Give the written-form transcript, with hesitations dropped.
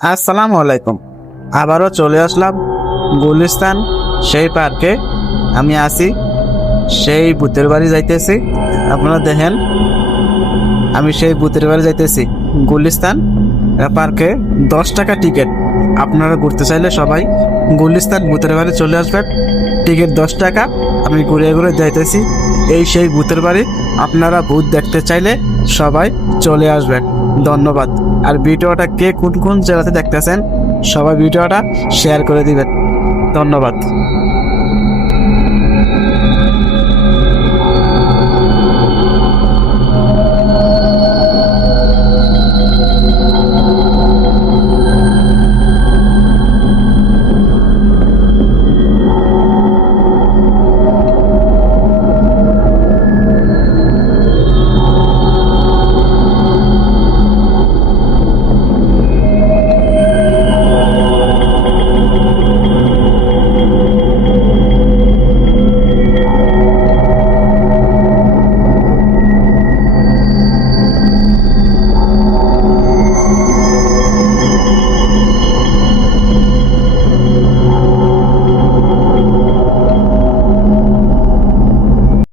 আসসালামু আলাইকুম। আবারও চলে আসলাম গুলিস্তান সেই পার্কে। আমি আছি, সেই ভূতের বাড়ি যাইতেছি। আপনারা দেখেন, আমি সেই ভূতের বাড়ি যাইতেছি। গুলিস্তান পার্কে 10 টাকা টিকিট। আপনারা ঘুরতে চাইলে সবাই গুলিস্তান ভূতের বাড়ি চলে আসবেন। টিকিট 10 টাকা। আমি ঘুরে ঘুরে যাইতেছি, এই সেই ভূতের বাড়ি। আপনারা ভূত দেখতে চাইলে সবাই চলে আসবেন। ধন্যবাদ। আর ভিডিওটা কে কোন কোন জায়গাতে দেখতেছেন, সবাই ভিডিওটা শেয়ার করে দিবেন। ধন্যবাদ।